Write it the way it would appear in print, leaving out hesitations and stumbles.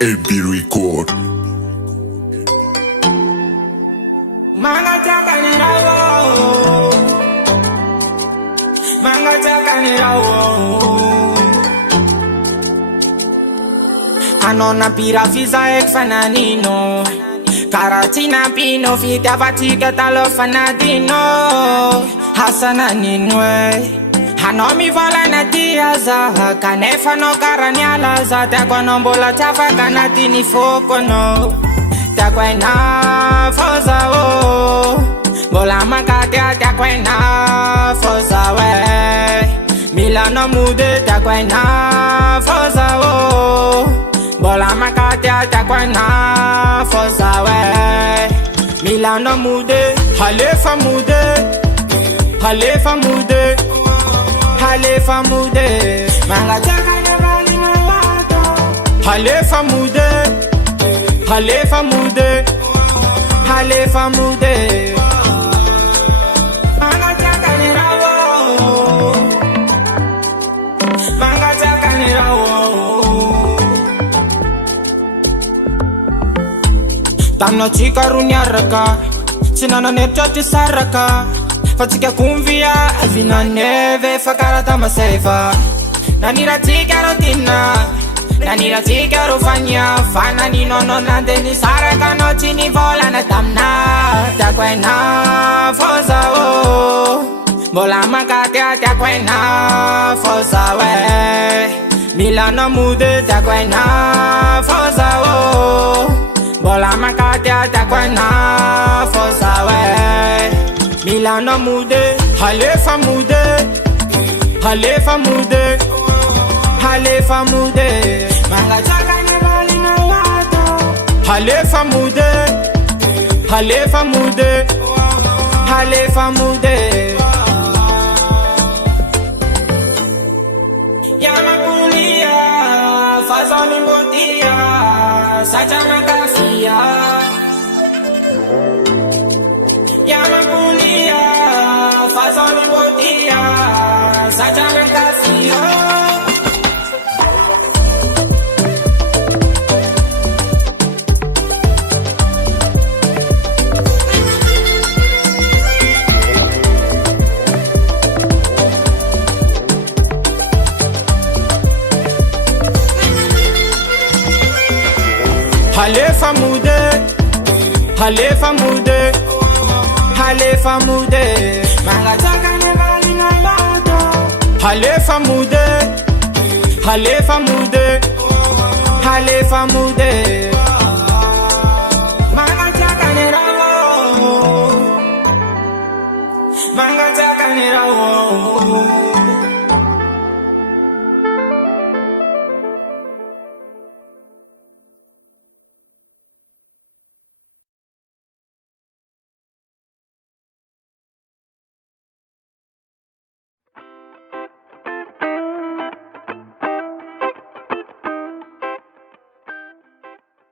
AB Record. Manga chakanira wo, manga chakanira wo. Anona pira fiza ek fananino, karatina pino fita vatika talo fanadino. Hasana ninwe. Hanomi vala na tiaza, kanefa no karanyala za takwa nombola tafa kanatini foko no. Takwa na foza wo, bola makatea takwa na foza we. Milano mude takwa na foza wo, bola makatea takwa na foza we. Milano mude, halefa mude, halefa mude. Halefa mude, manga chakanya bali na wato. Halefa mude, halefa mude, halefa mude. Manga chakanya wo, manga chakanya wo. Tamno chika runyaraka, sinana nepchati saraka. Fatika kumvia, avina neve, fakarata maseva. Nanira tika rotina, nanira tika rofanya. Fana ni nono nandeni saraka no chini vola na tamna. Takwena foza wo, bola makatea takwena foza we. Milano mude takwena foza wo, bola makatea takwena foza we. Milano mude, halefa mude, halefa mude, halefa mude. Manga chakanya bali na wato. Halefa mude, halefa mude, halefa mude. Yamakulia, fazoni mbotia, sachana kafia. Yamakulia, fazoni mbotia, sachana kafia. Halefa mude, halefa mude, halefa mude. Manga chakanya bali na wato. Halefa mude, halefa mude, halefa mude. Manga chakanya wo, manga chakanya wo.